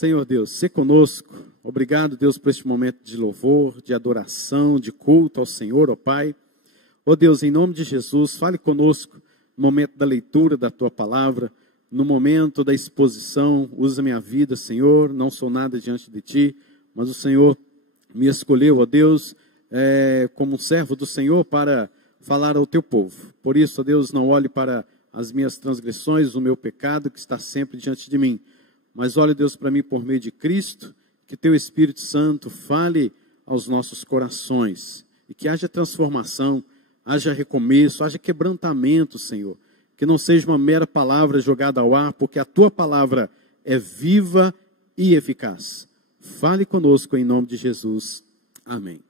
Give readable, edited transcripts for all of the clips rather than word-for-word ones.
Senhor Deus, se conosco. Obrigado, Deus, por este momento de louvor, de adoração, de culto ao Senhor, ó Pai. Ó Deus, em nome de Jesus, fale conosco no momento da leitura da Tua palavra, no momento da exposição. Usa minha vida, Senhor, não sou nada diante de Ti, mas o Senhor me escolheu, ó Deus, como um servo do Senhor para falar ao Teu povo. Por isso, ó Deus, não olhe para as minhas transgressões, o meu pecado que está sempre diante de mim. Mas olha, Deus, para mim por meio de Cristo, que Teu Espírito Santo fale aos nossos corações e que haja transformação, haja recomeço, haja quebrantamento, Senhor. Que não seja uma mera palavra jogada ao ar, porque a Tua palavra é viva e eficaz. Fale conosco em nome de Jesus. Amém.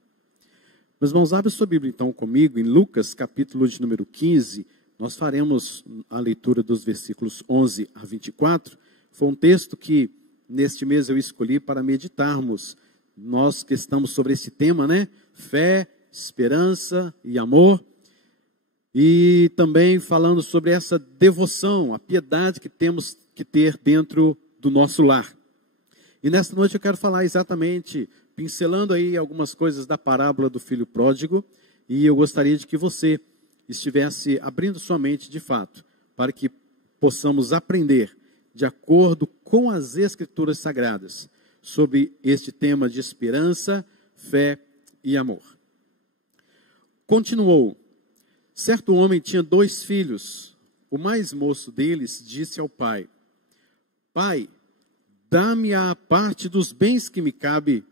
Meus irmãos, abre sua Bíblia então comigo em Lucas, capítulo de número 15. Nós faremos a leitura dos versículos 11 a 24. Foi um texto que neste mês eu escolhi para meditarmos. Nós que estamos sobre esse tema, né? Fé, esperança e amor. E também falando sobre essa devoção, a piedade que temos que ter dentro do nosso lar. E nesta noite eu quero falar exatamente, pincelando aí algumas coisas da parábola do filho pródigo. E eu gostaria de que você estivesse abrindo sua mente de fato, para que possamos aprender de acordo com as Escrituras Sagradas, sobre este tema de esperança, fé e amor. Continuou. Certo homem tinha 2 filhos. O mais moço deles disse ao pai: Pai, dá-me a parte dos bens que me cabe.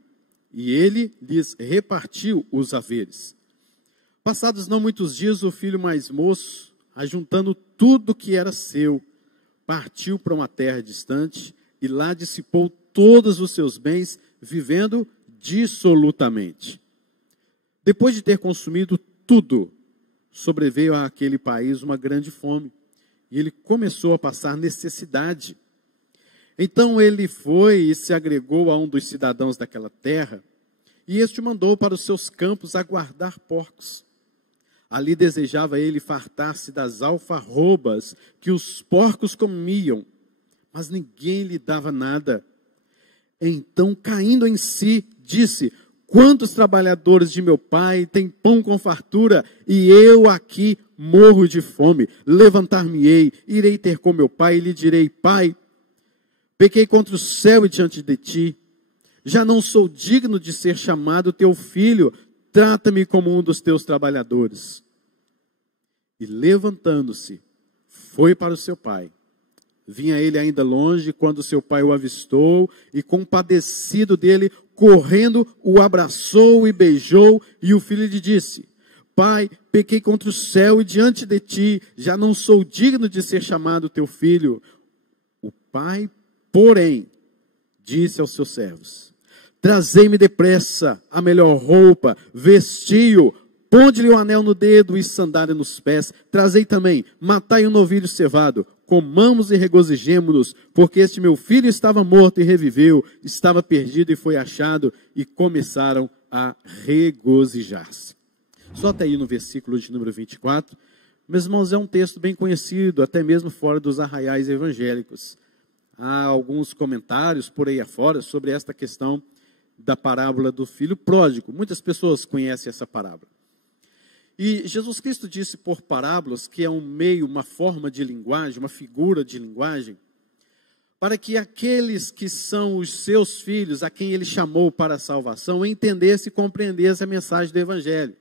E ele lhes repartiu os haveres. Passados não muitos dias, o filho mais moço, ajuntando tudo que era seu, partiu para uma terra distante e lá dissipou todos os seus bens, vivendo dissolutamente. Depois de ter consumido tudo, sobreveio àquele país uma grande fome e ele começou a passar necessidade. Então ele foi e se agregou a um dos cidadãos daquela terra e este o mandou para os seus campos a guardar porcos. Ali desejava ele fartar-se das alfarrobas que os porcos comiam, mas ninguém lhe dava nada. Então, caindo em si, disse: Quantos trabalhadores de meu pai têm pão com fartura, e eu aqui morro de fome? Levantar-me-ei, irei ter com meu pai, e lhe direi: Pai, pequei contra o céu e diante de ti. Já não sou digno de ser chamado teu filho. Trata-me como um dos teus trabalhadores. E levantando-se, foi para o seu pai. Vinha ele ainda longe, quando seu pai o avistou, e compadecido dele, correndo, o abraçou e beijou, e o filho lhe disse: Pai, pequei contra o céu e diante de ti, já não sou digno de ser chamado teu filho. O pai, porém, disse aos seus servos: Trazei-me depressa a melhor roupa, vestiu, ponde-lhe o anel no dedo e sandália nos pés. Trazei também, matai um novilho cevado, comamos e regozijemo-nos, porque este meu filho estava morto e reviveu, estava perdido e foi achado, e começaram a regozijar-se. Só até aí no versículo de número 24. Meus irmãos, é um texto bem conhecido, até mesmo fora dos arraiais evangélicos. Há alguns comentários por aí afora sobre esta questão da parábola do filho pródigo. Muitas pessoas conhecem essa parábola. E Jesus Cristo disse por parábolas que é um meio, uma forma de linguagem, uma figura de linguagem, para que aqueles que são os seus filhos, a quem ele chamou para a salvação, entendessem e compreendessem a mensagem do Evangelho.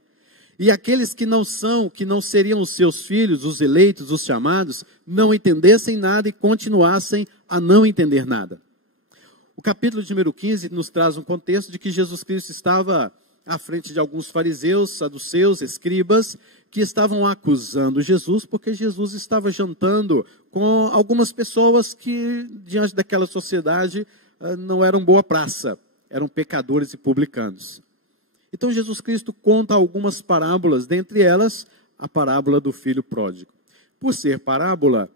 E aqueles que não são, que não seriam os seus filhos, os eleitos, os chamados, não entendessem nada e continuassem a não entender nada. O capítulo de número 15 nos traz um contexto de que Jesus Cristo estava à frente de alguns fariseus, saduceus, escribas, que estavam acusando Jesus, porque Jesus estava jantando com algumas pessoas que, diante daquela sociedade, não eram boa praça, eram pecadores e publicanos. Então Jesus Cristo conta algumas parábolas, dentre elas a parábola do filho pródigo. Por ser parábola,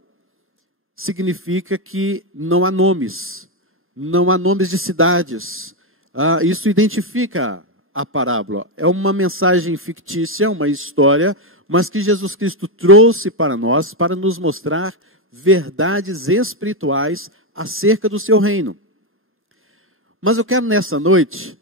significa que não há nomes de cidades. Isso identifica a parábola. É uma mensagem fictícia, uma história, mas que Jesus Cristo trouxe para nós, para nos mostrar verdades espirituais acerca do seu reino. Mas eu quero nessa noite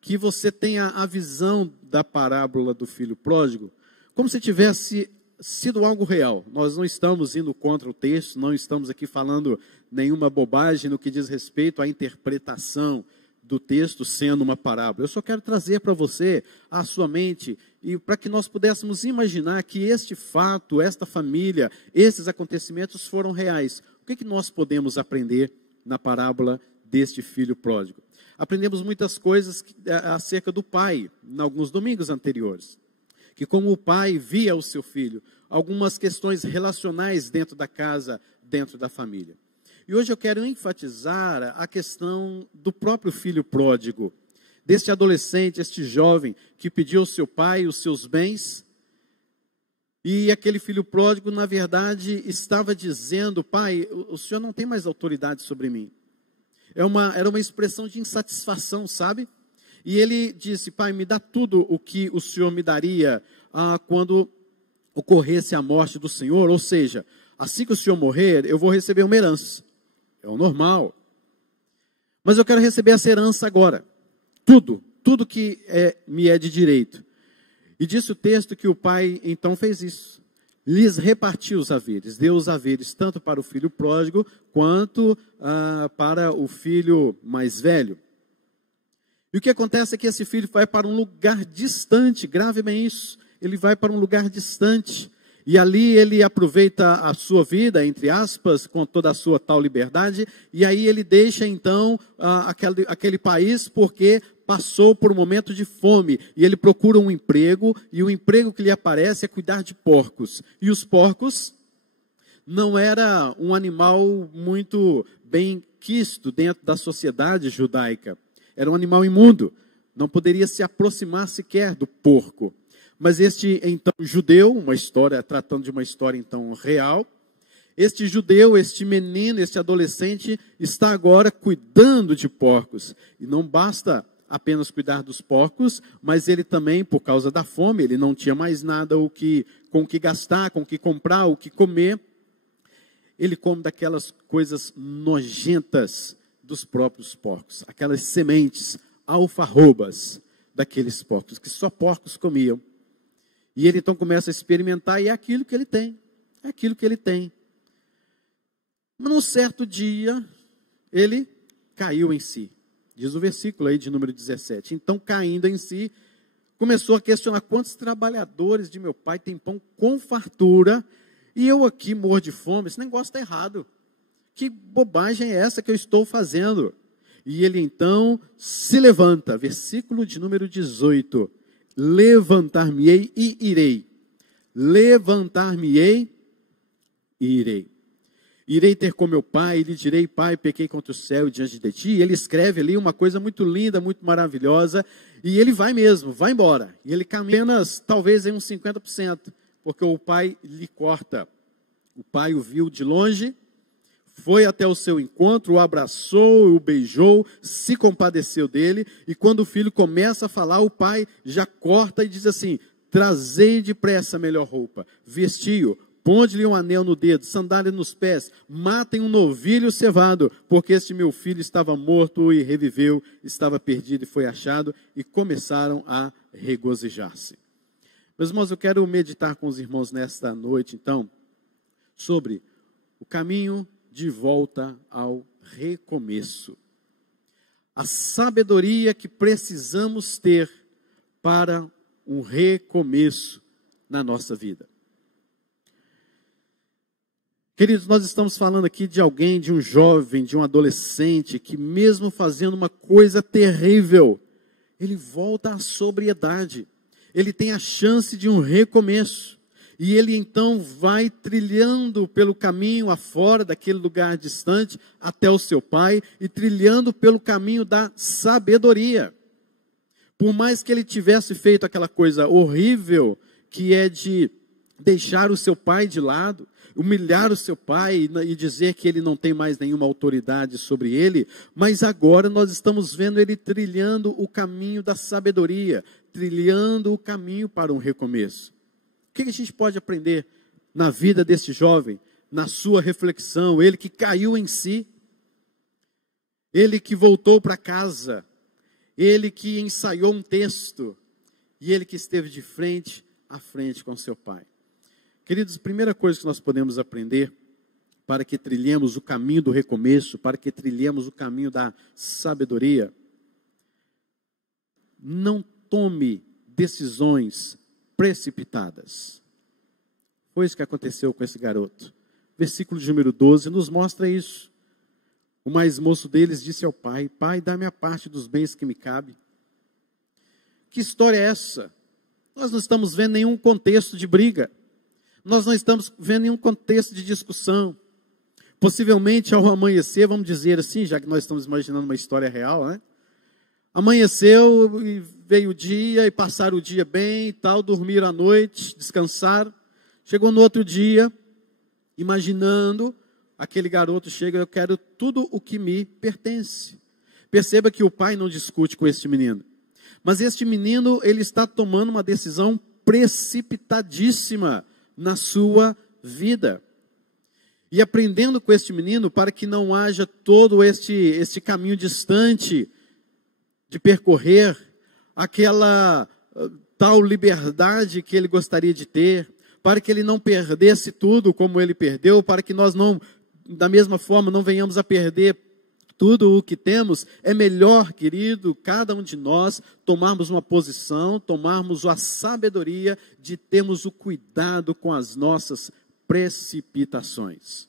que você tenha a visão da parábola do filho pródigo como se tivesse sido algo real. Nós não estamos indo contra o texto, não estamos aqui falando nenhuma bobagem no que diz respeito à interpretação do texto sendo uma parábola. Eu só quero trazer para você a sua mente e para que nós pudéssemos imaginar que este fato, esta família, esses acontecimentos foram reais. O que nós podemos aprender na parábola deste filho pródigo? Aprendemos muitas coisas acerca do pai, em alguns domingos anteriores. Que como o pai via o seu filho, algumas questões relacionais dentro da casa, dentro da família. E hoje eu quero enfatizar a questão do próprio filho pródigo, deste adolescente, este jovem que pediu ao seu pai os seus bens, e aquele filho pródigo, na verdade, estava dizendo: pai, o senhor não tem mais autoridade sobre mim. Era uma expressão de insatisfação, sabe? E ele disse: pai, me dá tudo o que o senhor me daria quando ocorresse a morte do senhor, ou seja, assim que o senhor morrer, eu vou receber uma herança. É o normal. Mas eu quero receber essa herança agora. Tudo que me é de direito. E disse o texto que o pai então fez isso. Lhes repartiu os haveres, deu os haveres tanto para o filho pródigo quanto para o filho mais velho. E o que acontece é que esse filho vai para um lugar distante, grave bem isso, ele vai para um lugar distante, e ali ele aproveita a sua vida, entre aspas, com toda a sua tal liberdade, e aí ele deixa então aquele país porque passou por um momento de fome, e ele procura um emprego, e o emprego que lhe aparece é cuidar de porcos, e os porcos não era um animal muito bem quisto dentro da sociedade judaica. Era um animal imundo, não poderia se aproximar sequer do porco. Mas este, então, judeu, tratando de uma história, então, real, este judeu, este menino, este adolescente, está agora cuidando de porcos. E não basta apenas cuidar dos porcos, mas ele também, por causa da fome, ele não tinha mais nada com o que gastar, com o que comprar, o que comer. Ele come daquelas coisas nojentas dos próprios porcos, aquelas sementes, alfarrobas daqueles porcos, que só porcos comiam. E ele então começa a experimentar, e é aquilo que ele tem, Mas num certo dia, ele caiu em si. Diz o versículo aí de número 17. Então, caindo em si, começou a questionar: quantos trabalhadores de meu pai têm pão com fartura, e eu aqui morro de fome? Esse negócio está errado. Que bobagem é essa que eu estou fazendo? E ele então se levanta, versículo de número 18. Levantar-me-ei e irei. Levantar-me-ei e irei. Irei ter com meu pai, e lhe direi: pai, pequei contra o céu diante de ti. E ele escreve ali uma coisa muito linda, muito maravilhosa, e ele vai mesmo, vai embora. E ele caminha apenas, talvez, em uns 50%, porque o pai lhe corta. O pai o viu de longe, foi até o seu encontro, o abraçou, o beijou, se compadeceu dele, e quando o filho começa a falar, o pai já corta e diz assim: trazei depressa a melhor roupa, vestiu, ponde-lhe um anel no dedo, sandália nos pés, matem um novilho cevado, porque este meu filho estava morto e reviveu, estava perdido e foi achado, e começaram a regozijar-se. Meus irmãos, eu quero meditar com os irmãos nesta noite, então, sobre o caminho de volta ao recomeço. A sabedoria que precisamos ter para um recomeço na nossa vida. Queridos, nós estamos falando aqui de alguém, de um jovem, de um adolescente, que mesmo fazendo uma coisa terrível, ele volta à sobriedade. Ele tem a chance de um recomeço. E ele então vai trilhando pelo caminho afora daquele lugar distante até o seu pai e trilhando pelo caminho da sabedoria. Por mais que ele tivesse feito aquela coisa horrível que é de deixar o seu pai de lado, humilhar o seu pai e dizer que ele não tem mais nenhuma autoridade sobre ele, mas agora nós estamos vendo ele trilhando o caminho da sabedoria, trilhando o caminho para um recomeço. O que a gente pode aprender na vida desse jovem, na sua reflexão, ele que caiu em si? ele que voltou para casa, ele que ensaiou um texto, e ele que esteve de frente a frente com seu pai. Queridos, a primeira coisa que nós podemos aprender para que trilhemos o caminho do recomeço, para que trilhemos o caminho da sabedoria, não tome decisões precipitadas. Foi isso que aconteceu com esse garoto. Versículo de número 12 nos mostra isso. O mais moço deles disse ao pai: Pai, dá-me a parte dos bens que me cabe. Que história é essa? Nós não estamos vendo nenhum contexto de briga. Nós não estamos vendo nenhum contexto de discussão. Possivelmente, ao amanhecer, vamos dizer assim, já que nós estamos imaginando uma história real, né? Amanheceu e veio o dia, e passaram o dia bem e tal, dormiram à noite, descansaram. Chegou no outro dia, imaginando, aquele garoto chega: eu quero tudo o que me pertence. Perceba que o pai não discute com este menino. Mas este menino, ele está tomando uma decisão precipitadíssima na sua vida. E aprendendo com este menino, para que não haja todo este caminho distante de percorrer, aquela tal liberdade que ele gostaria de ter, para que ele não perdesse tudo como ele perdeu, para que nós não, da mesma forma, não venhamos a perder tudo o que temos. É melhor, querido, cada um de nós tomarmos uma posição, tomarmos a sabedoria de termos o cuidado com as nossas precipitações.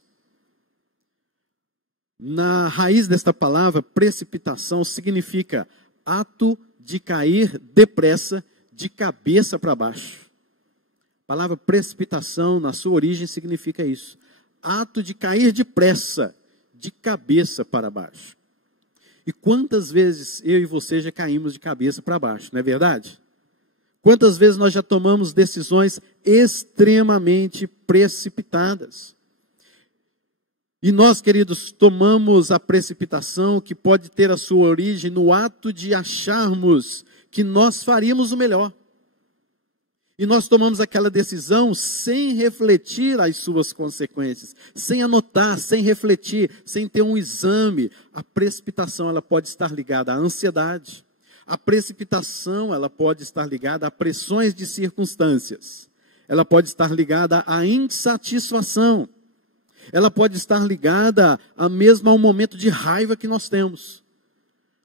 Na raiz desta palavra, precipitação significa ato de cair depressa, de cabeça para baixo. A palavra precipitação, na sua origem, significa isso. Ato de cair depressa, de cabeça para baixo. E quantas vezes eu e você já caímos de cabeça para baixo, não é verdade? Quantas vezes nós já tomamos decisões extremamente precipitadas? E nós, queridos, tomamos a precipitação que pode ter a sua origem no ato de acharmos que nós faríamos o melhor. E nós tomamos aquela decisão sem refletir as suas consequências, sem anotar, sem refletir, sem ter um exame. A precipitação, ela pode estar ligada à ansiedade. A precipitação, ela pode estar ligada a pressões de circunstâncias. Ela pode estar ligada à insatisfação. Ela pode estar ligada mesmo ao momento de raiva que nós temos.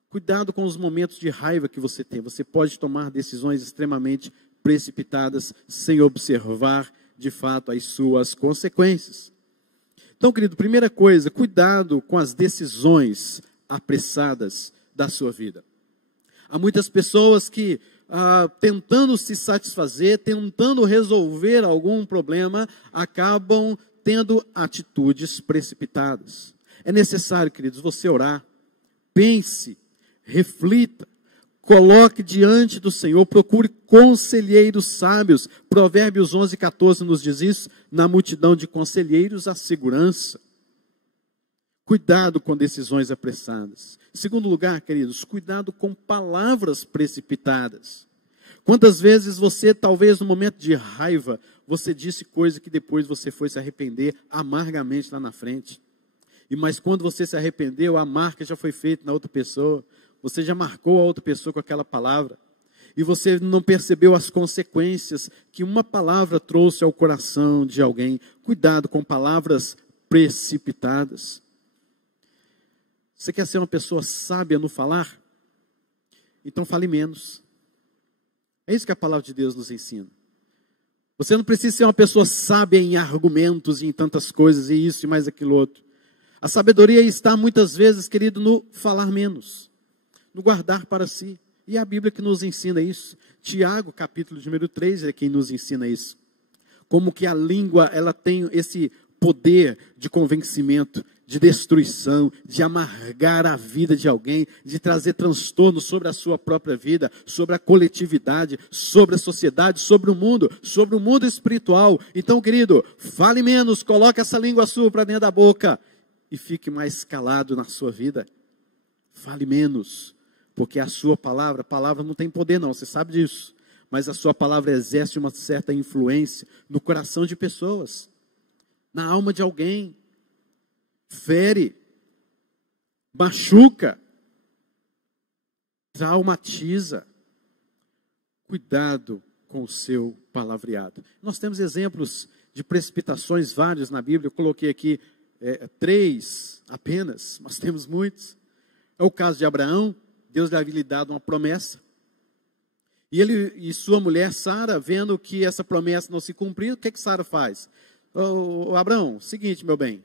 Cuidado com os momentos de raiva que você tem. Você pode tomar decisões extremamente precipitadas sem observar, de fato, as suas consequências. Então, querido, primeira coisa, cuidado com as decisões apressadas da sua vida. Há muitas pessoas que, tentando se satisfazer, tentando resolver algum problema, acabam tendo atitudes precipitadas. É necessário, queridos, você orar, pense, reflita, coloque diante do Senhor, procure conselheiros sábios. Provérbios 11:14 nos diz isso: na multidão de conselheiros há segurança. Cuidado com decisões apressadas. Em segundo lugar, queridos, cuidado com palavras precipitadas. Quantas vezes você, talvez no momento de raiva, você disse coisa que depois você foi se arrepender amargamente lá na frente. Mas quando você se arrependeu, a marca já foi feita na outra pessoa. Você já marcou a outra pessoa com aquela palavra. E você não percebeu as consequências que uma palavra trouxe ao coração de alguém. Cuidado com palavras precipitadas. Você quer ser uma pessoa sábia no falar? Então fale menos. É isso que a palavra de Deus nos ensina. Você não precisa ser uma pessoa sábia em argumentos e em tantas coisas, e isso e mais aquilo outro. A sabedoria está muitas vezes, querido, no falar menos, no guardar para si. E é a Bíblia que nos ensina isso. Tiago, capítulo número 3, é quem nos ensina isso. Como que a língua, ela tem esse poder de convencimento, de destruição, de amargar a vida de alguém, de trazer transtorno sobre a sua própria vida, sobre a coletividade, sobre a sociedade, sobre o mundo espiritual. Então, querido, fale menos, coloque essa língua sua para dentro da boca e fique mais calado na sua vida. Fale menos, porque a sua palavra, a palavra não tem poder não, você sabe disso, mas a sua palavra exerce uma certa influência no coração de pessoas, na alma de alguém. Fere, machuca, traumatiza. Cuidado com o seu palavreado. Nós temos exemplos de precipitações vários na Bíblia. Eu coloquei aqui 3 apenas, mas temos muitos. É o caso de Abraão. Deus lhe havia dado uma promessa. E ele e sua mulher Sara, vendo que essa promessa não se cumpriu, o que Sara faz? Abraão, seguinte, meu bem,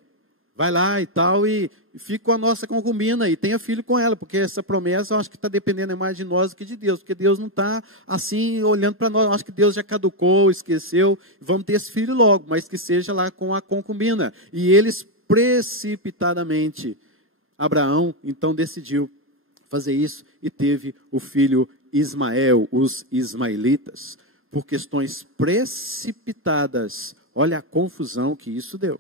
vai lá e tal, e fica com a nossa concubina e tenha filho com ela, porque essa promessa eu acho que está dependendo mais de nós do que de Deus, porque Deus não está assim olhando para nós. Eu acho que Deus já caducou, esqueceu, vamos ter esse filho logo, mas que seja lá com a concubina. E eles precipitadamente, Abraão então decidiu fazer isso e teve o filho Ismael, os ismaelitas, por questões precipitadas. Olha a confusão que isso deu.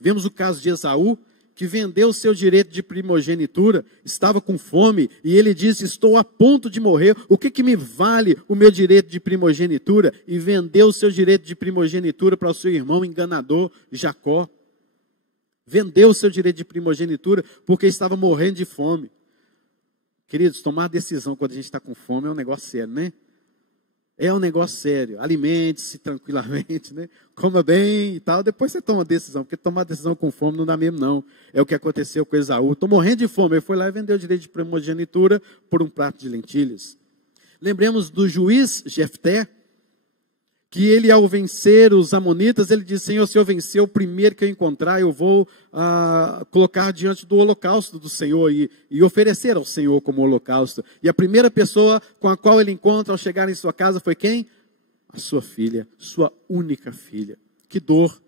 Vemos o caso de Esaú, que vendeu o seu direito de primogenitura, estava com fome, e ele disse, estou a ponto de morrer, o que me vale o meu direito de primogenitura? E vendeu o seu direito de primogenitura para o seu irmão enganador, Jacó. Vendeu o seu direito de primogenitura, porque estava morrendo de fome. Queridos, tomar decisão quando a gente está com fome é um negócio sério, né? É um negócio sério. Alimente-se tranquilamente, né? Coma bem e tal. Depois você toma a decisão, porque tomar decisão com fome não dá mesmo, não. É o que aconteceu com Esaú. Estou morrendo de fome. Ele foi lá e vendeu o direito de primogenitura por um prato de lentilhas. Lembremos do juiz Jefté, que ele, ao vencer os amonitas, ele disse, Senhor, se eu vencer o primeiro que eu encontrar, eu vou colocar diante do holocausto do Senhor e oferecer ao Senhor como holocausto. E a primeira pessoa com a qual ele encontra ao chegar em sua casa foi quem? A sua filha, sua única filha. Que dor,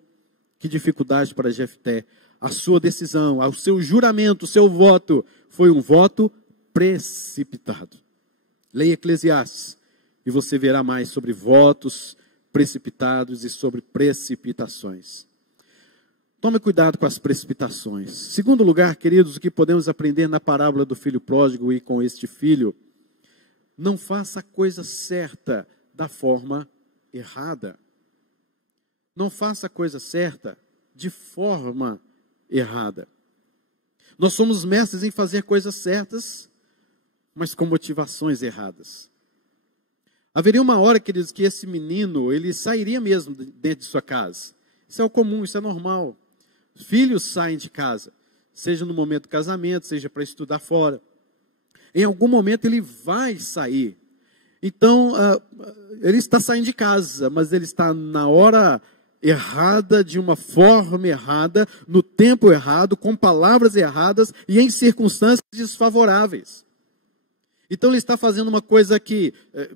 que dificuldade para Jefté. A sua decisão, o seu juramento, o seu voto, foi um voto precipitado. Leia Eclesiastes e você verá mais sobre votos precipitados e sobre precipitações. Tome cuidado com as precipitações. Segundo lugar, queridos, o que podemos aprender na parábola do filho pródigo e com este filho, não faça a coisa certa da forma errada. Não faça a coisa certa de forma errada. Nós somos mestres em fazer coisas certas, mas com motivações erradas. Haveria uma hora, queridos, que esse menino, ele sairia mesmo dentro de sua casa. Isso é o comum, isso é normal. Filhos saem de casa, seja no momento do casamento, seja para estudar fora. Em algum momento ele vai sair. Então, ele está saindo de casa, mas ele está na hora errada, de uma forma errada, no tempo errado, com palavras erradas e em circunstâncias desfavoráveis. Então ele está fazendo uma coisa que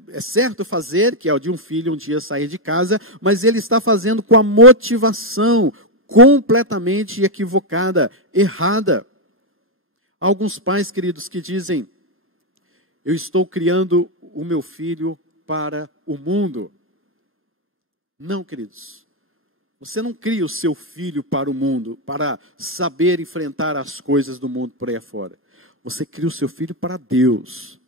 é certo fazer, que é o de um filho um dia sair de casa, mas ele está fazendo com a motivação completamente equivocada, errada. Há alguns pais, queridos, que dizem, eu estou criando o meu filho para o mundo. Não, queridos. Você não cria o seu filho para o mundo, para saber enfrentar as coisas do mundo por aí afora. Você cria o seu filho para Deus.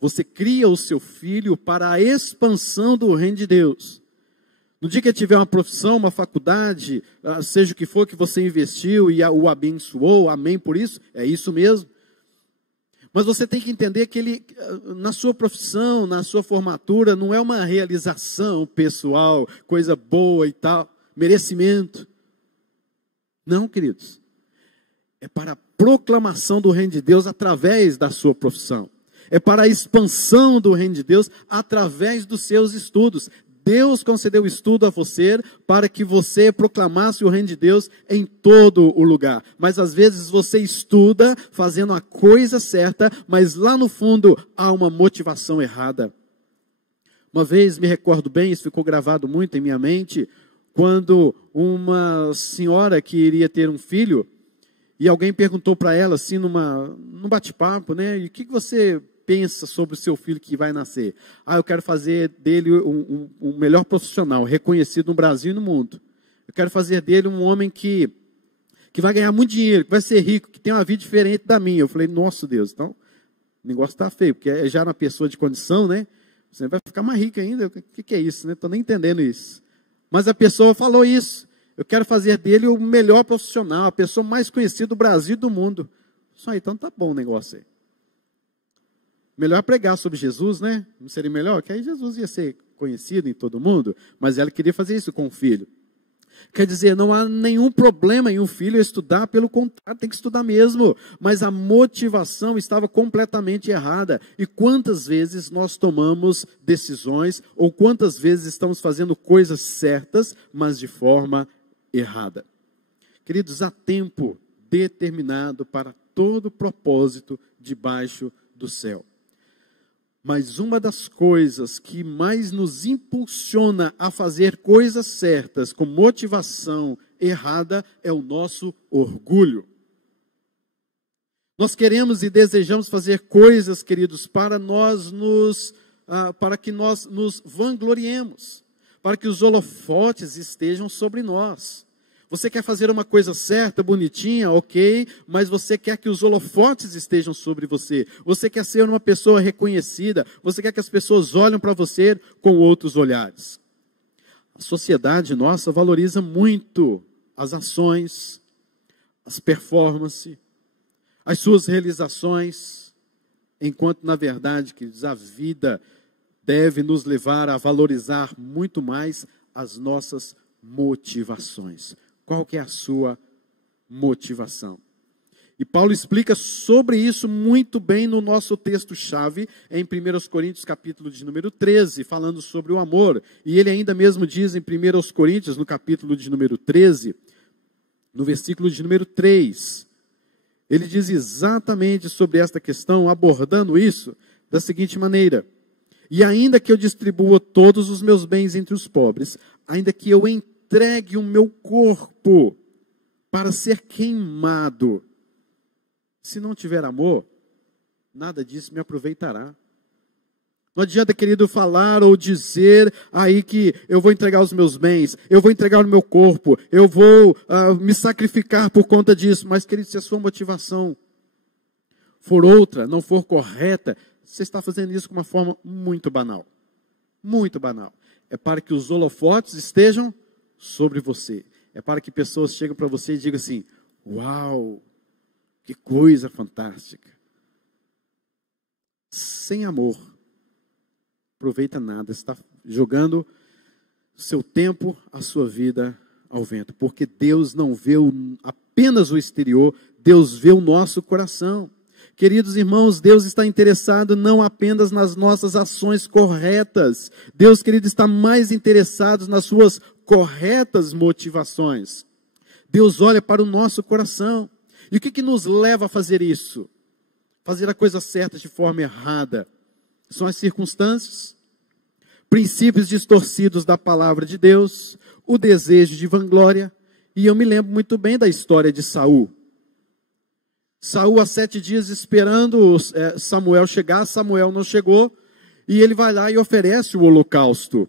Você cria o seu filho para a expansão do reino de Deus. No dia que ele tiver uma profissão, uma faculdade, seja o que for que você investiu e o abençoou, amém por isso, é isso mesmo. Mas você tem que entender que ele, na sua profissão, na sua formatura, não é uma realização pessoal, coisa boa e tal, merecimento. Não, queridos. É para a proclamação do reino de Deus através da sua profissão. É para a expansão do reino de Deus através dos seus estudos. Deus concedeu estudo a você para que você proclamasse o reino de Deus em todo o lugar. Mas às vezes você estuda fazendo a coisa certa, mas lá no fundo há uma motivação errada. Uma vez, me recordo bem, isso ficou gravado muito em minha mente, quando uma senhora que iria ter um filho, e alguém perguntou para ela, assim, num bate-papo, né? E o que você pensa sobre o seu filho que vai nascer? Eu quero fazer dele um melhor profissional, reconhecido no Brasil e no mundo. Eu quero fazer dele um homem que vai ganhar muito dinheiro, que vai ser rico, que tem uma vida diferente da minha. Eu falei, nossa Deus, então o negócio está feio, porque é já uma pessoa de condição, né? Você vai ficar mais rico ainda. O que é isso, né? Estou nem entendendo isso. Mas a pessoa falou isso. Eu quero fazer dele o melhor profissional, a pessoa mais conhecida do Brasil e do mundo. Isso aí, então tá bom o negócio aí. Melhor pregar sobre Jesus, né? Não seria melhor? Que aí Jesus ia ser conhecido em todo mundo, mas ela queria fazer isso com o filho. Quer dizer, não há nenhum problema em um filho estudar, pelo contrário, tem que estudar mesmo. Mas a motivação estava completamente errada. E quantas vezes nós tomamos decisões, ou quantas vezes estamos fazendo coisas certas, mas de forma errada. Queridos, há tempo determinado para todo propósito debaixo do céu. Mas uma das coisas que mais nos impulsiona a fazer coisas certas com motivação errada é o nosso orgulho. Nós queremos e desejamos fazer coisas, queridos, para que nós nos vangloriemos, para que os holofotes estejam sobre nós. Você quer fazer uma coisa certa, bonitinha, ok, mas você quer que os holofotes estejam sobre você. Você quer ser uma pessoa reconhecida. Você quer que as pessoas olhem para você com outros olhares. A sociedade nossa valoriza muito as ações, as performances, as suas realizações, enquanto, na verdade, queridos, a vida deve nos levar a valorizar muito mais as nossas motivações. Qual que é a sua motivação? E Paulo explica sobre isso muito bem no nosso texto-chave, em 1 Coríntios, capítulo de número 13, falando sobre o amor. E ele ainda mesmo diz em 1 Coríntios, no capítulo de número 13, no versículo de número 3, ele diz exatamente sobre esta questão, abordando isso da seguinte maneira: e ainda que eu distribua todos os meus bens entre os pobres, ainda que eu entregue o meu corpo para ser queimado, se não tiver amor, nada disso me aproveitará. Não adianta, querido, falar ou dizer aí que eu vou entregar os meus bens, eu vou entregar o meu corpo, eu vou me sacrificar por conta disso. Mas, querido, se a sua motivação for outra, não for correta, você está fazendo isso com uma forma muito banal. Muito banal. É para que os holofotes estejam sobre você. É para que pessoas cheguem para você e digam assim: uau, que coisa fantástica. Sem amor, aproveita nada. Você está jogando seu tempo, a sua vida ao vento. Porque Deus não vê apenas o exterior, Deus vê o nosso coração. Queridos irmãos, Deus está interessado não apenas nas nossas ações corretas. Deus, querido, está mais interessado nas suas corretas motivações. Deus olha para o nosso coração. E o que nos leva a fazer isso? Fazer a coisa certa de forma errada. São as circunstâncias, princípios distorcidos da palavra de Deus, o desejo de vanglória. E eu me lembro muito bem da história de Saul. Saul há 7 dias esperando Samuel chegar, Samuel não chegou, e ele vai lá e oferece o holocausto.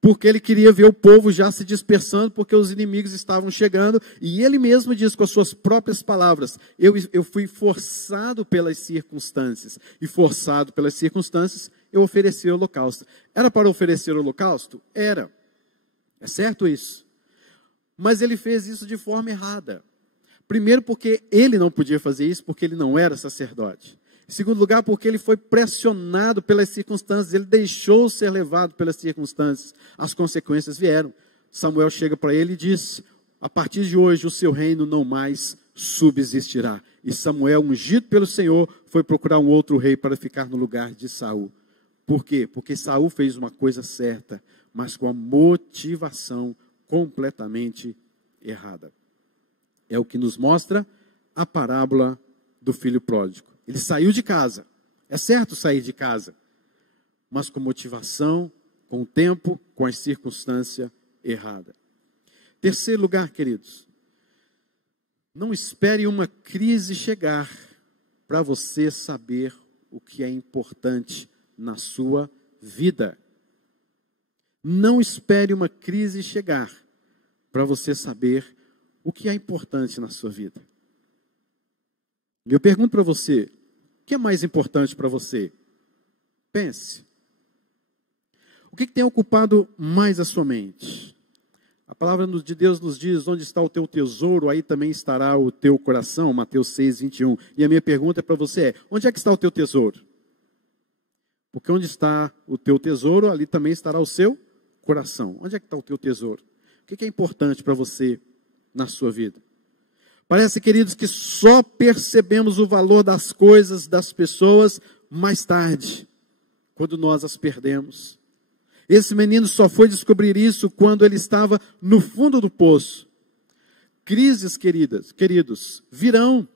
Porque ele queria ver o povo já se dispersando, porque os inimigos estavam chegando, e ele mesmo diz com as suas próprias palavras: eu fui forçado pelas circunstâncias, e forçado pelas circunstâncias, eu ofereci o holocausto. Era para oferecer o holocausto? Era. É certo isso? Mas ele fez isso de forma errada. Primeiro, porque ele não podia fazer isso, porque ele não era sacerdote. Em segundo lugar, porque ele foi pressionado pelas circunstâncias, ele deixou ser levado pelas circunstâncias. As consequências vieram. Samuel chega para ele e diz: a partir de hoje o seu reino não mais subsistirá. E Samuel, ungido pelo Senhor, foi procurar um outro rei para ficar no lugar de Saul. Por quê? Porque Saul fez uma coisa certa, mas com a motivação completamente errada. É o que nos mostra a parábola do filho pródigo. Ele saiu de casa. É certo sair de casa, mas com motivação, com o tempo, com a circunstância errada. Terceiro lugar, queridos, não espere uma crise chegar para você saber o que é importante na sua vida. Não espere uma crise chegar para você saber o que é importante na sua vida. Eu pergunto para você: o que é mais importante para você? Pense. O que tem ocupado mais a sua mente? A palavra de Deus nos diz, onde está o teu tesouro, aí também estará o teu coração, Mateus 6, 21. E a minha pergunta para você é, onde é que está o teu tesouro? Porque onde está o teu tesouro, ali também estará o seu coração. Onde é que está o teu tesouro? O que é importante para você na sua vida? Parece, queridos, que só percebemos o valor das coisas, das pessoas, mais tarde, quando nós as perdemos. Esse menino só foi descobrir isso quando ele estava no fundo do poço. Crises, queridos, virão.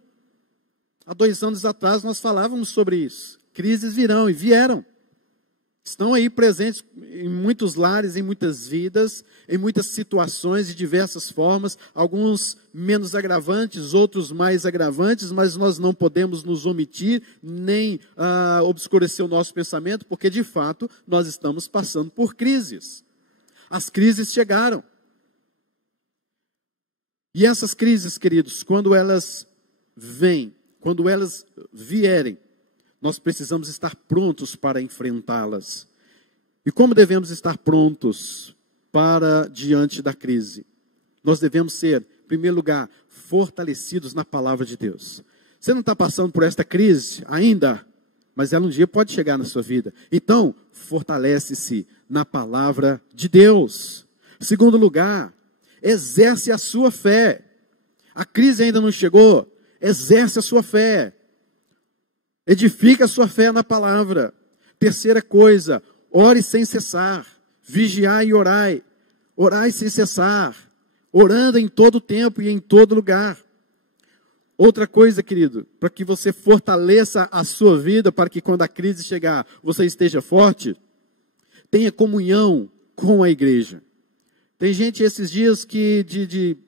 Há 2 anos atrás nós falávamos sobre isso. Crises virão e vieram. Estão aí presentes em muitos lares, em muitas vidas, em muitas situações de diversas formas, alguns menos agravantes, outros mais agravantes, mas nós não podemos nos omitir, nem obscurecer o nosso pensamento, porque de fato nós estamos passando por crises. As crises chegaram. E essas crises, queridos, quando elas vêm, quando elas vierem, nós precisamos estar prontos para enfrentá-las. E como devemos estar prontos para diante da crise? Nós devemos ser, em primeiro lugar, fortalecidos na palavra de Deus. Você não está passando por esta crise ainda, mas ela um dia pode chegar na sua vida. Então, fortalece-se na palavra de Deus. Em segundo lugar, exerce a sua fé. A crise ainda não chegou, exerce a sua fé. Edifica a sua fé na palavra. Terceira coisa, ore sem cessar. Vigiai e orai. Orai sem cessar. Orando em todo tempo e em todo lugar. Outra coisa, querido, para que você fortaleça a sua vida, para que quando a crise chegar, você esteja forte, tenha comunhão com a igreja. Tem gente esses dias que de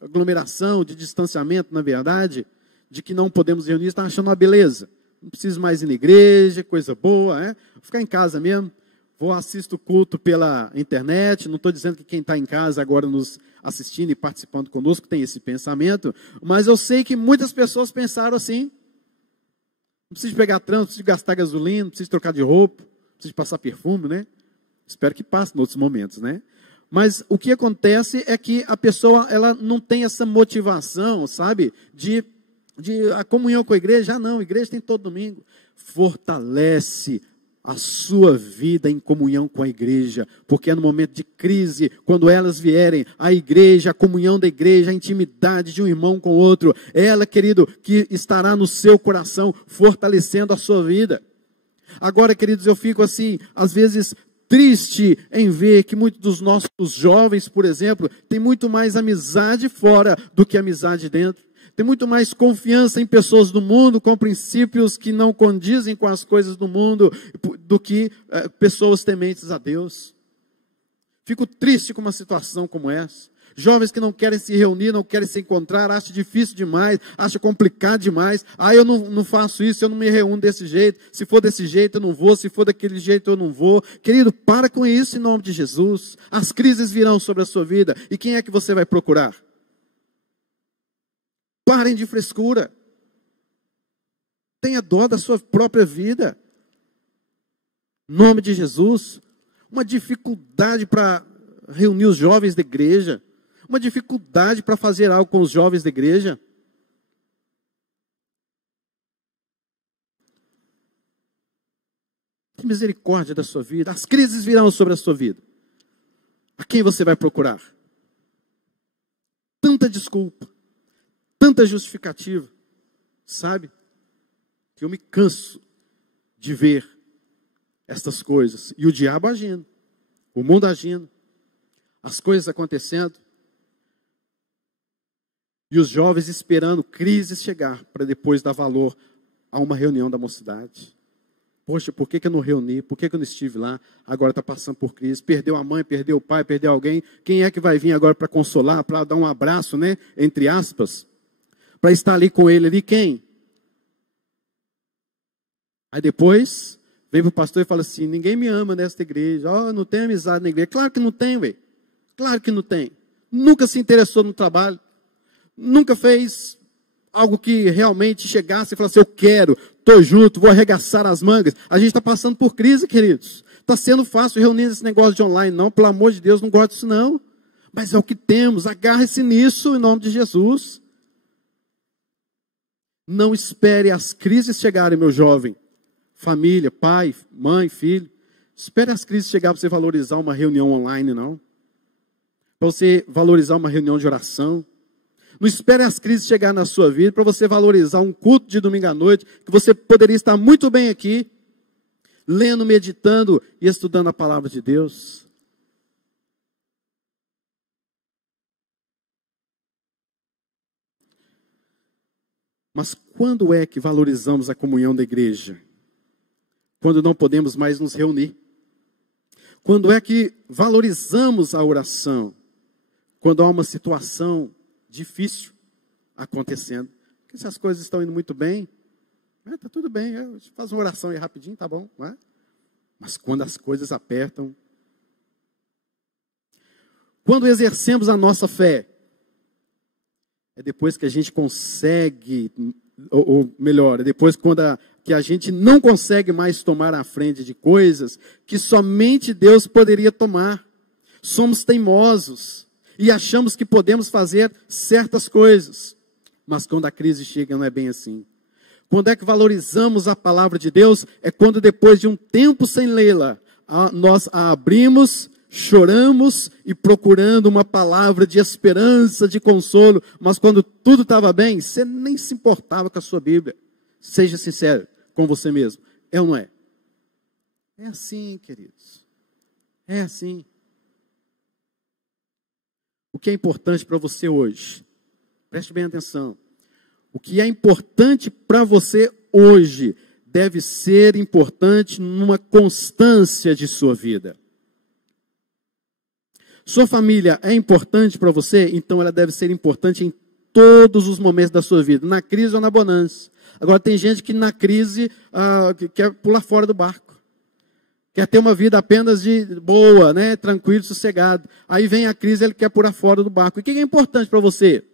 aglomeração, de distanciamento, na verdade, de que não podemos reunir, está achando uma beleza. Não preciso mais ir na igreja, coisa boa, né? Vou ficar em casa mesmo. Vou assistir o culto pela internet. Não estou dizendo que quem está em casa agora nos assistindo e participando conosco tem esse pensamento. Mas eu sei que muitas pessoas pensaram assim. Não precisa pegar trânsito, não precisa gastar gasolina, não precisa trocar de roupa, não precisa passar perfume, né? Espero que passe em outros momentos, né? Mas o que acontece é que a pessoa ela não tem essa motivação, sabe? De a comunhão com a igreja. Não, a igreja tem todo domingo. Fortalece a sua vida em comunhão com a igreja, porque é no momento de crise, quando elas vierem, a igreja, a comunhão da igreja, a intimidade de um irmão com o outro, ela, querido, que estará no seu coração, fortalecendo a sua vida. Agora, queridos, eu fico assim, às vezes, triste em ver que muitos dos nossos jovens, por exemplo, têm muito mais amizade fora do que amizade dentro. Tem muito mais confiança em pessoas do mundo, com princípios que não condizem com as coisas do mundo, do que pessoas tementes a Deus. Fico triste com uma situação como essa. Jovens que não querem se reunir, não querem se encontrar, acham difícil demais, acham complicado demais. Eu não faço isso, eu não me reúno desse jeito. Se for desse jeito eu não vou, se for daquele jeito eu não vou. Querido, para com isso em nome de Jesus. As crises virão sobre a sua vida. E quem é que você vai procurar? Parem de frescura. Tenha dó da sua própria vida. Em nome de Jesus. Uma dificuldade para reunir os jovens da igreja. Uma dificuldade para fazer algo com os jovens da igreja. Que misericórdia da sua vida. As crises virão sobre a sua vida. A quem você vai procurar? Tanta desculpa. Tanta justificativa, sabe? Que eu me canso de ver estas coisas. E o diabo agindo, o mundo agindo, as coisas acontecendo. E os jovens esperando crises chegar para depois dar valor a uma reunião da mocidade. Poxa, por que eu não reuni? Por que eu não estive lá? Agora está passando por crise. Perdeu a mãe, perdeu o pai, perdeu alguém. Quem é que vai vir agora para consolar, para dar um abraço, né? Entre aspas. Para estar ali com ele ali, quem? Aí depois, vem para o pastor e fala assim, ninguém me ama nesta igreja, não tem amizade na igreja. Claro que não tem, velho. Claro que não tem. Nunca se interessou no trabalho. Nunca fez algo que realmente chegasse e falasse, eu quero, estou junto, vou arregaçar as mangas. A gente está passando por crise, queridos. Está sendo fácil reunir esse negócio de online, não. Pelo amor de Deus, não gosto disso, não. Mas é o que temos, agarre-se nisso em nome de Jesus. Não espere as crises chegarem, meu jovem. Família, pai, mãe, filho. Espere as crises chegarem para você valorizar uma reunião online, não. Para você valorizar uma reunião de oração. Não espere as crises chegarem na sua vida para você valorizar um culto de domingo à noite, que você poderia estar muito bem aqui, lendo, meditando e estudando a palavra de Deus. Mas quando é que valorizamos a comunhão da igreja? Quando não podemos mais nos reunir. Quando é que valorizamos a oração? Quando há uma situação difícil acontecendo. Porque se as coisas estão indo muito bem, está tudo bem, faz uma oração aí rapidinho, tá bom. Não é? Mas quando as coisas apertam, quando exercemos a nossa fé, é depois que a gente consegue, ou melhor, é depois que a gente não consegue mais tomar a frente de coisas que somente Deus poderia tomar. Somos teimosos e achamos que podemos fazer certas coisas. Mas quando a crise chega, não é bem assim. Quando é que valorizamos a palavra de Deus? É quando depois de um tempo sem lê-la, nós a abrimos, choramos e procurando uma palavra de esperança, de consolo. Mas quando tudo estava bem, você nem se importava com a sua Bíblia. Seja sincero com você mesmo. É ou não é? É assim, queridos. É assim. O que é importante para você hoje? Preste bem atenção. O que é importante para você hoje deve ser importante numa constância de sua vida. Sua família é importante para você? Então ela deve ser importante em todos os momentos da sua vida, na crise ou na bonança. Agora tem gente que na crise quer pular fora do barco. Quer ter uma vida apenas de boa, né? Tranquilo, sossegado. Aí vem a crise, ele quer pular fora do barco. E o que é importante para você?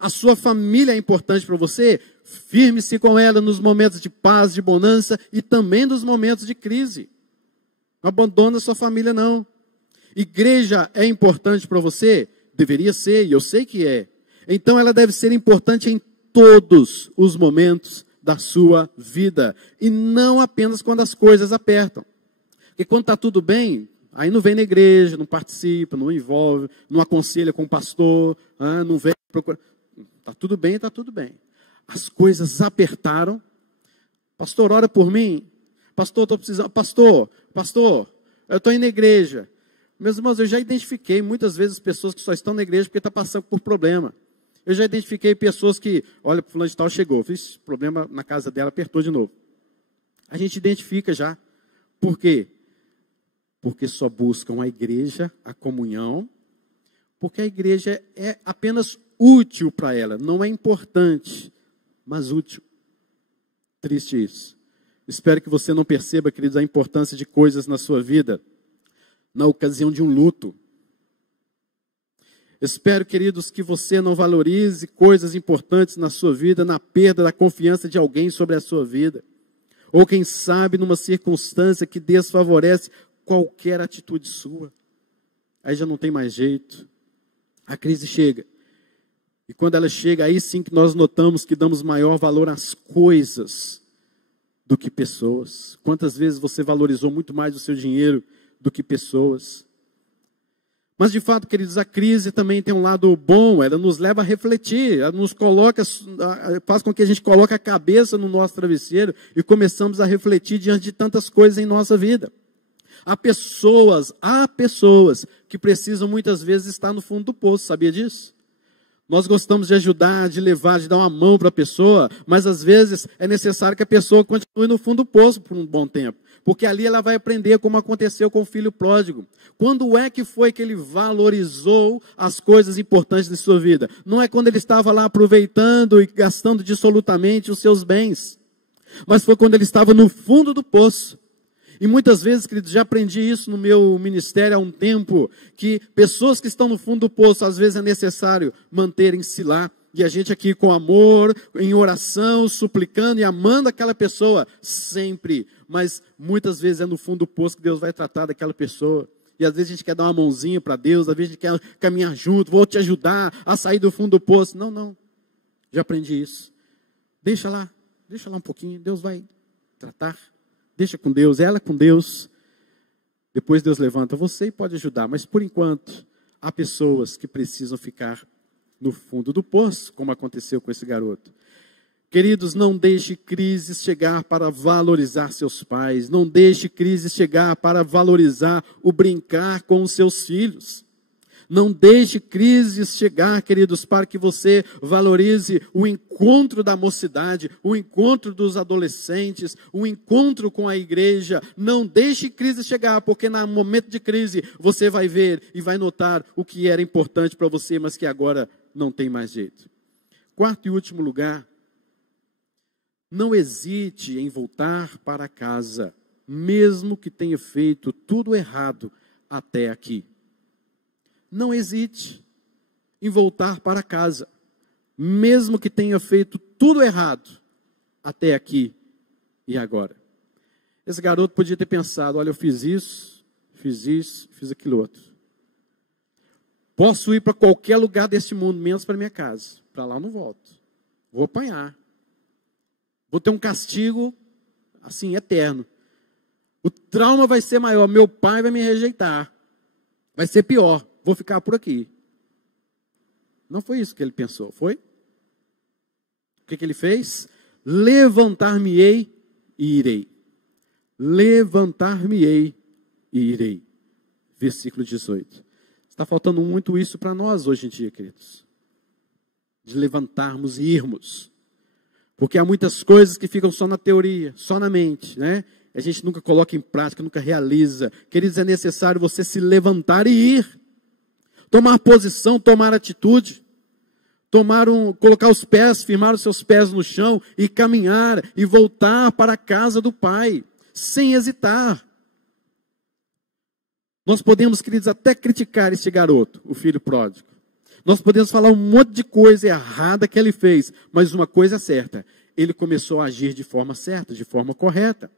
A sua família é importante para você? Firme-se com ela nos momentos de paz, de bonança e também nos momentos de crise. Não abandona a sua família, não. Igreja é importante para você? Deveria ser, e eu sei que é. Então ela deve ser importante em todos os momentos da sua vida. E não apenas quando as coisas apertam. Porque quando está tudo bem, aí não vem na igreja, não participa, não envolve, não aconselha com o pastor, não vem procurar. Está tudo bem, está tudo bem. As coisas apertaram. Pastor, ora por mim. Pastor, estou precisando. Pastor, eu estou indo na igreja. Meus irmãos, eu já identifiquei muitas vezes pessoas que só estão na igreja porque estão passando por problema. Eu já identifiquei pessoas que, olha, o fulano de tal chegou, fiz problema na casa dela, apertou de novo. A gente identifica já. Por quê? Porque só buscam a igreja, a comunhão, porque a igreja é apenas útil para ela, não é importante, mas útil. Triste isso. Espero que você não perceba, queridos, a importância de coisas na sua vida na ocasião de um luto. Espero, queridos, que você não valorize coisas importantes na sua vida na perda da confiança de alguém sobre a sua vida. Ou quem sabe numa circunstância que desfavorece qualquer atitude sua. Aí já não tem mais jeito. A crise chega. E quando ela chega, aí sim que nós notamos que damos maior valor às coisas do que pessoas. Quantas vezes você valorizou muito mais o seu dinheiro do que pessoas? Mas de fato, queridos, a crise também tem um lado bom, ela nos leva a refletir, ela nos coloca, faz com que a gente coloque a cabeça no nosso travesseiro e começamos a refletir diante de tantas coisas em nossa vida. Há pessoas que precisam muitas vezes estar no fundo do poço, sabia disso? Nós gostamos de ajudar, de levar, de dar uma mão para a pessoa, mas às vezes é necessário que a pessoa continue no fundo do poço por um bom tempo. Porque ali ela vai aprender como aconteceu com o filho pródigo. Quando é que foi que ele valorizou as coisas importantes de sua vida? Não é quando ele estava lá aproveitando e gastando dissolutamente os seus bens. Mas foi quando ele estava no fundo do poço. E muitas vezes, queridos, já aprendi isso no meu ministério há um tempo, que pessoas que estão no fundo do poço, às vezes é necessário manterem-se lá. E a gente aqui com amor, em oração, suplicando e amando aquela pessoa sempre. Mas muitas vezes é no fundo do poço que Deus vai tratar daquela pessoa. E às vezes a gente quer dar uma mãozinha para Deus, às vezes a gente quer caminhar junto, vou te ajudar a sair do fundo do poço. Não, não. Já aprendi isso. Deixa lá um pouquinho, Deus vai tratar. Deixa com Deus, ela com Deus. Depois Deus levanta você e pode ajudar. Mas por enquanto, há pessoas que precisam ficar no fundo do poço, como aconteceu com esse garoto. Queridos, não deixe crises chegar para valorizar seus pais. Não deixe crises chegar para valorizar o brincar com os seus filhos. Não deixe crises chegar, queridos, para que você valorize o encontro da mocidade, o encontro dos adolescentes, o encontro com a igreja. Não deixe crise chegar, porque no momento de crise você vai ver e vai notar o que era importante para você, mas que agora não tem mais jeito. Quarto e último lugar, não hesite em voltar para casa, mesmo que tenha feito tudo errado até aqui. Não hesite em voltar para casa, mesmo que tenha feito tudo errado até aqui e agora. Esse garoto podia ter pensado, olha, eu fiz isso, fiz aquilo outro. Posso ir para qualquer lugar deste mundo, menos para minha casa. Para lá eu não volto. Vou apanhar. Vou ter um castigo, assim, eterno. O trauma vai ser maior. Meu pai vai me rejeitar. Vai ser pior. Vou ficar por aqui. Não foi isso que ele pensou, foi? O que ele fez? Levantar-me-ei e irei. Levantar-me-ei e irei. Versículo 18. Está faltando muito isso para nós hoje em dia, queridos. De levantarmos e irmos. Porque há muitas coisas que ficam só na teoria, só na mente, né? A gente nunca coloca em prática, nunca realiza. Queridos, é necessário você se levantar e ir. Tomar posição, tomar atitude. Colocar os pés, firmar os seus pés no chão e caminhar e voltar para a casa do Pai, sem hesitar. Nós podemos, queridos, até criticar este garoto, o filho pródigo. Nós podemos falar um monte de coisa errada que ele fez, mas uma coisa é certa, ele começou a agir de forma certa, de forma correta.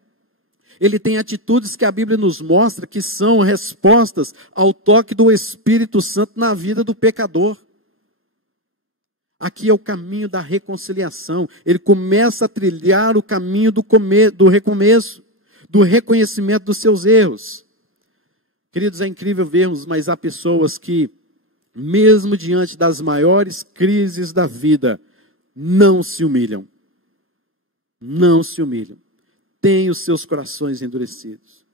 Ele tem atitudes que a Bíblia nos mostra que são respostas ao toque do Espírito Santo na vida do pecador. Aqui é o caminho da reconciliação. Ele começa a trilhar o caminho do recomeço, do reconhecimento dos seus erros. Queridos, é incrível vermos, mas há pessoas que, mesmo diante das maiores crises da vida, não se humilham. Não se humilham. Têm os seus corações endurecidos.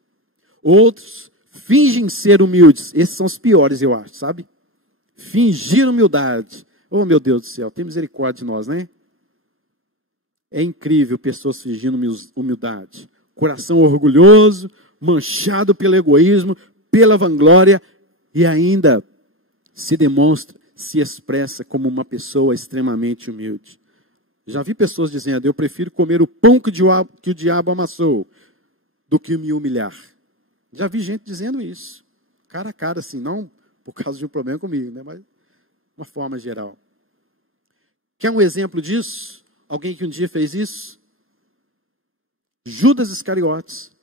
Outros fingem ser humildes. Esses são os piores, eu acho, sabe? Fingir humildade. Oh, meu Deus do céu, tem misericórdia de nós, né? É incrível pessoas fingindo humildade. Coração orgulhoso, manchado pelo egoísmo, pela vanglória, e ainda se demonstra, se expressa como uma pessoa extremamente humilde. Já vi pessoas dizendo, eu prefiro comer o pão que o diabo amassou, do que me humilhar. Já vi gente dizendo isso, cara a cara, assim, não por causa de um problema comigo, né, mas de uma forma geral. Quer um exemplo disso? Alguém que um dia fez isso? Judas Iscariotes.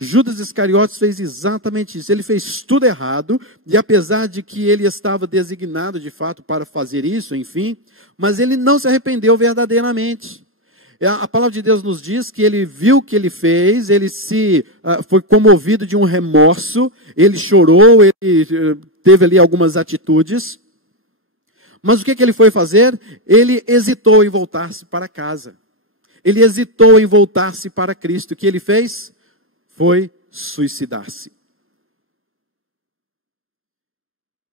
Judas Iscariotes fez exatamente isso. Ele fez tudo errado, e apesar de que ele estava designado de fato para fazer isso, enfim, mas ele não se arrependeu verdadeiramente. A palavra de Deus nos diz que ele viu o que ele fez, ele foi comovido de um remorso, ele chorou, ele teve ali algumas atitudes, mas o que ele foi fazer? Ele hesitou em voltar-se para casa. Ele hesitou em voltar-se para Cristo. O que ele fez? Foi suicidar-se.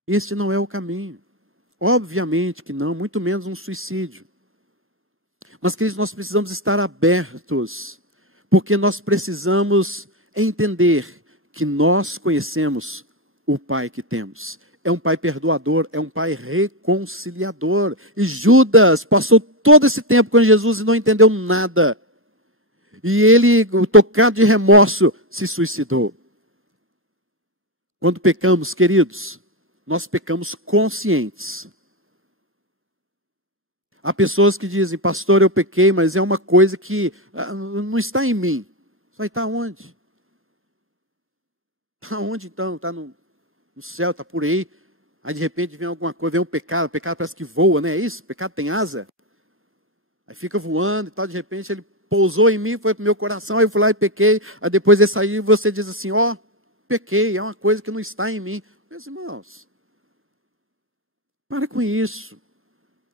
Este não é o caminho. Obviamente que não, muito menos um suicídio. Mas, queridos, nós precisamos estar abertos, porque nós precisamos entender que nós conhecemos o Pai que temos. É um Pai perdoador, é um Pai reconciliador. E Judas passou todo esse tempo com Jesus e não entendeu nada. E ele, tocado de remorso, se suicidou. Quando pecamos, queridos, nós pecamos conscientes. Há pessoas que dizem, pastor, eu pequei, mas é uma coisa que não está em mim. Vai estar onde? Está onde então? Está no no céu, está por aí. Aí de repente vem alguma coisa, vem o pecado parece que voa, não é isso? O pecado tem asa. Aí fica voando e tal, de repente ele pousou em mim, foi para o meu coração, aí eu fui lá e pequei. Aí depois ele saiu e você diz assim, ó, pequei, é uma coisa que não está em mim. Meus irmãos, para com isso.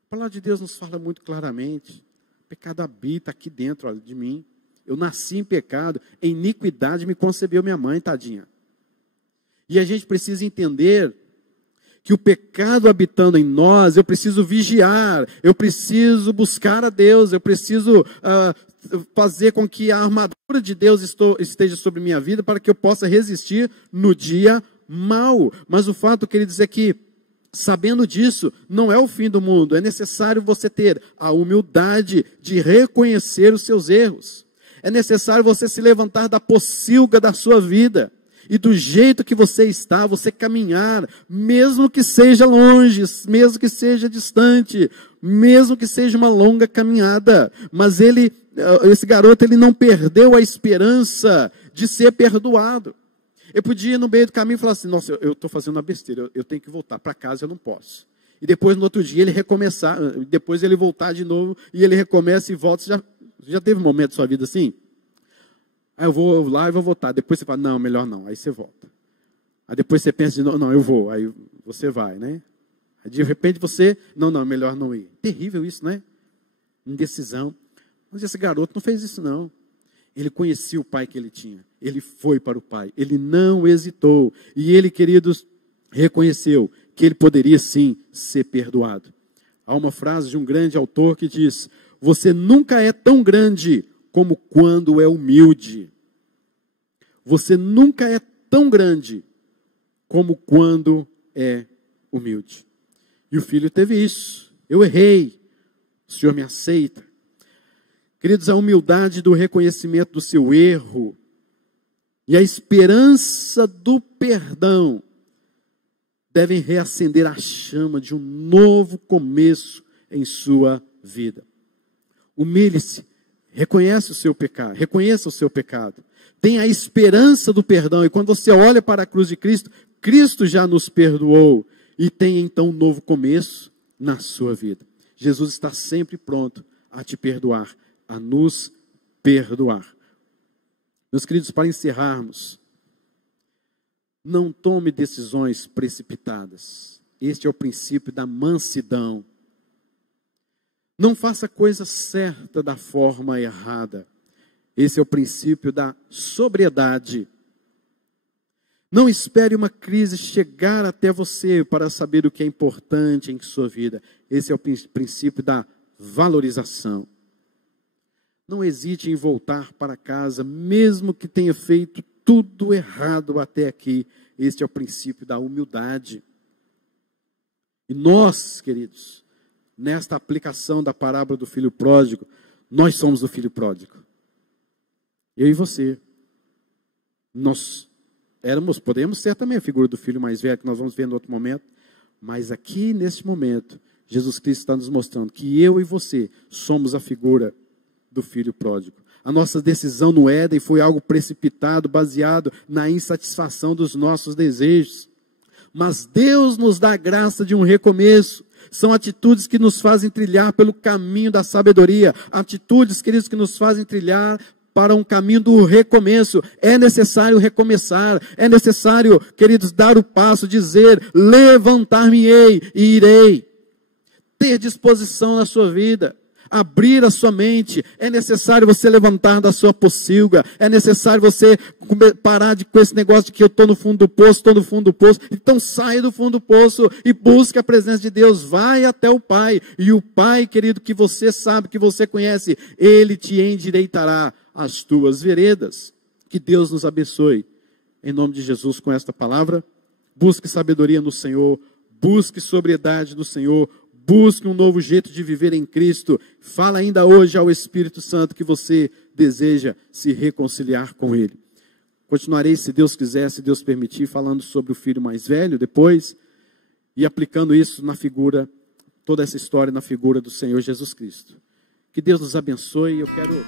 A palavra de Deus nos fala muito claramente. O pecado habita aqui dentro, olha, de mim. Eu nasci em pecado, em iniquidade me concebeu minha mãe, tadinha. E a gente precisa entender que o pecado habitando em nós, eu preciso vigiar, eu preciso buscar a Deus, eu preciso fazer com que a armadura de Deus esteja sobre minha vida para que eu possa resistir no dia mau. Mas o fato, queridos, é que, sabendo disso, não é o fim do mundo. É necessário você ter a humildade de reconhecer os seus erros. É necessário você se levantar da pocilga da sua vida. E do jeito que você está, você caminhar, mesmo que seja longe, mesmo que seja distante, mesmo que seja uma longa caminhada. Mas esse garoto, ele não perdeu a esperança de ser perdoado. Eu podia ir no meio do caminho e falar assim, nossa, eu estou fazendo uma besteira, eu tenho que voltar para casa, eu não posso. E depois, no outro dia, ele recomeçar, depois ele voltar de novo, e ele recomeça e volta. Já teve um momento da sua vida assim? Aí eu vou lá e vou voltar. Depois você fala, não, melhor não. Aí você volta. Aí depois você pensa de novo, não, eu vou. Aí você vai, né? Aí de repente você, não, melhor não ir. Terrível isso, né? Indecisão. Mas esse garoto não fez isso, não. Ele conhecia o pai que ele tinha. Ele foi para o pai. Ele não hesitou. E ele, queridos, reconheceu que ele poderia sim ser perdoado. Há uma frase de um grande autor que diz, você nunca é tão grande como quando é humilde. Você nunca é tão grande como quando é humilde. E o filho teve isso. Eu errei. O Senhor me aceita. Queridos, a humildade do reconhecimento do seu erro e a esperança do perdão devem reacender a chama de um novo começo em sua vida. Humilhe-se, reconheça o seu pecado, tenha a esperança do perdão, e quando você olha para a cruz de Cristo, Cristo já nos perdoou, e tenha então um novo começo na sua vida. Jesus está sempre pronto a te perdoar, a nos perdoar. Meus queridos, para encerrarmos, não tome decisões precipitadas. Este é o princípio da mansidão. Não faça a coisa certa da forma errada. Esse é o princípio da sobriedade. Não espere uma crise chegar até você para saber o que é importante em sua vida. Esse é o princípio da valorização. Não hesite em voltar para casa, mesmo que tenha feito tudo errado até aqui. Este é o princípio da humildade. E nós, queridos, nesta aplicação da parábola do filho pródigo, nós somos o filho pródigo. Eu e você. Nós podemos ser também a figura do filho mais velho, que nós vamos ver em outro momento. Mas aqui, neste momento, Jesus Cristo está nos mostrando que eu e você somos a figura do filho pródigo. A nossa decisão no Éden foi algo precipitado, baseado na insatisfação dos nossos desejos. Mas Deus nos dá a graça de um recomeço. São atitudes que nos fazem trilhar pelo caminho da sabedoria. Atitudes, queridos, que nos fazem trilhar para um caminho do recomeço. É necessário recomeçar. É necessário, queridos, dar o passo, dizer, levantar-me-ei e irei. Ter disposição na sua vida. Abrir a sua mente, é necessário você levantar da sua pocilga, é necessário você parar com esse negócio de que eu estou no fundo do poço, então saia do fundo do poço e busque a presença de Deus, vai até o Pai, e o Pai, querido, que você sabe, que você conhece, Ele te endireitará as tuas veredas. Que Deus nos abençoe, em nome de Jesus, com esta palavra. Busque sabedoria no Senhor, busque sobriedade no Senhor, busque um novo jeito de viver em Cristo. Fala ainda hoje ao Espírito Santo que você deseja se reconciliar com Ele. Continuarei, se Deus quiser, se Deus permitir, falando sobre o filho mais velho depois, e aplicando isso na figura, toda essa história na figura do Senhor Jesus Cristo. Que Deus nos abençoe. Eu quero